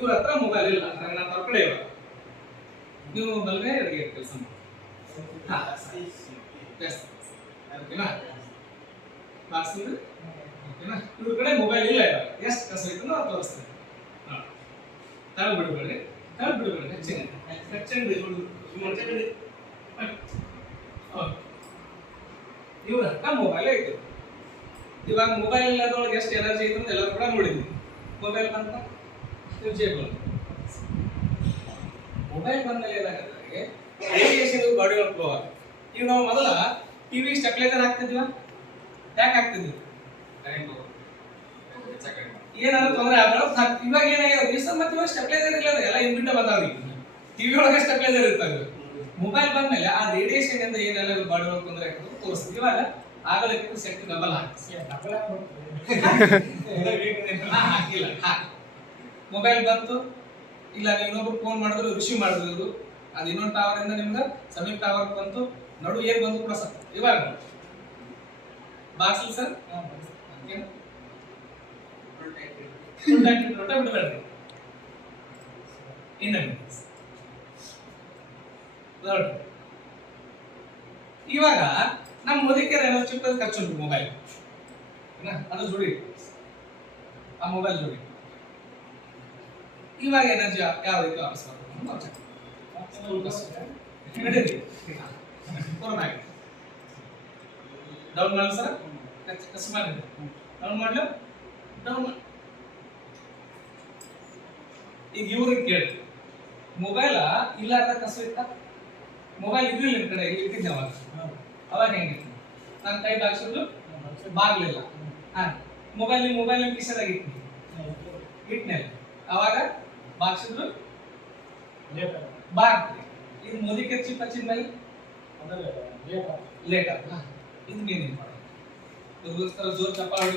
ಇವ್ರ ಹತ್ರ ಮೊಬೈಲ್ ಇಲ್ಲ ನನ್ನ ಹತ್ರ ಕಡೆ ಇವ ನೀವು ಬಲ್ಗೈ ಎಡಗೆ ಕೆಲಸ ಮಾಡಿ ಓಕೆನಾ ಬಾಕ್ಸ್ ಓಕೆನಾ ಇವ್ರ ಕಡೆ ಮೊಬೈಲ್ ಇಲ್ಲ ಇವಾಗ ಎಷ್ಟು ಕಸ ಐತೆ ನಾವು ತೋರಿಸ್ತೇವೆ ತಾಳು ಬಿಡಬೇಡಿ ಹೆಚ್ಚಿನ ಇವ್ರ ಹತ್ರ ಮೊಬೈಲ್ ಐತೆ ಇವಾಗ ಮೊಬೈಲ್ ಇಲ್ಲದೊಳಗೆ ಎಷ್ಟು ಎನರ್ಜಿ ಐತೆ ಅಂತ ಎಲ್ಲರೂ ಕೂಡ ನೋಡಿದ್ವಿ ಮೊಬೈಲ್ ಬಂತ ನೀವು ಜೇಬಲ್ ಮೊಬೈಲ್ ಬಂದ್ಮೇಲೆ ಏನಾಗುತ್ತೆ ರೇಡಿಯೇಷನ್ ಬಾಡಿ ಒಳಗೆ ಫ್ಲೋ ಆಗುತ್ತೆ ಈಗ ನಾವು ಮೊದಲ ಟಿವಿ ಸ್ಟೆಬಿಲೈಸರ್ ಹಾಕ್ತಿದ್ವಿ ಯಾಕೆ ಹಾಕ್ತಿದ್ವಿ ಏನಾದ್ರು ತೊಂದರೆ ಆಗಲ್ಲ ಇವಾಗ ಏನಾಗಿದೆ ರೀಸನ್ ಮತ್ತೆ ಇವಾಗ ಸ್ಟೆಬಿಲೈಸರ್ ಇಲ್ಲ ಎಲ್ಲ ಇನ್ಬಿಟ್ಟ ಬಂದಾವ್ರಿ ಟಿವಿ ಒಳಗೆ ಸ್ಟೆಬಿಲೈಸರ್ ಇರ್ತಾವೆ ಮೊಬೈಲ್ ಬಂದ್ಮೇಲೆ ಆ ರೇಡಿಯೇಷನ್ ಇಂದ ಏನೆಲ್ಲ ಬಾಡಿ ಒಳಗೆ ತೊಂದರೆ ಆಗ್ತದೆ ತೋರಿಸ್ತೀವಿ ಇವಾಗ ಆಗಲಿಕ್ಕೆ ಸೆಟ್ ಡಬಲ್ ಹಾಕಿಲ್ಲ ಮೊಬೈಲ್ ಬಂತು ಇಲ್ಲ ನೀವು ಇನ್ನೊಬ್ರು ಫೋನ್ ಮಾಡಿದ್ರು ರಿಸೀವ್ ಮಾಡಿದ್ರು ಅದು ಇನ್ನೊಂದು ಟವರ್ ಇಂದ ನಿಮ್ಗೆ ಸಮೀಪ ಟವರ್ ಬಂತು ನಡು ಏನ್ ಬಂತು ಕೂಡ ಸರ್ ಇವಾಗ ಬಾಕ್ಸ್ ಸರ್ ಬಿಡಬೇಡ್ರಿ ಇವಾಗ ನಮ್ಮ ಮುದುಕರ ಚಿಕ್ಕ ಖರ್ಚು ಉಂಟು ಮೊಬೈಲ್ ಅದು ಜೋಡಿ ಆ ಮೊಬೈಲ್ ಜೋಡಿ ಇವಾಗ ಎನರ್ಜಿ ಯಾವ ರೀತಿ ವಾಪಸ್ ಡೌನ್ ಮಾಡಿ ಸರ್ ಕಸ್ ಮಾಡಿ ಡೌನ್ ಮಾಡ್ಲು ಡೌನ್ ಮಾಡಿ ಈಗ ಇವ್ರಿಗೆ ಕೇಳಿ ಮೊಬೈಲ್ ಇಲ್ಲಾರ್ದ ಕಸು ಇತ್ತ ಮೊಬೈಲ್ ಇರ್ಲಿಲ್ಲ ನಿಮ್ ಕಡೆ ಇಟ್ಟಿದ್ದೆ ಅವಾಗ ಹೆಂಗಿತ್ತು ನನ್ನ ಕೈ ಬಾಗ್ಸಿದ್ರು ಬಾಗ್ಲಿಲ್ಲ ಮೊಬೈಲ್ ನಿಮ್ ಕಿಸೆದಾಗ ಇಟ್ನಲ್ಲಿ ಅವಾಗ ಬಾಗ್ಸಿದ್ರು ಬಾಗ್ತಿ ಇದು ಮುದಿಕೆ ಚಿಪ್ ಹಚ್ಚಿದ ಮೇಲೆ ಲೇಟ್ ಆಗ ಇದು ಮೇನ್ ಇಂಪಾರ್ಟೆಂಟ್ ಜೋರ್ ಚಪ್ಪಾಳೆ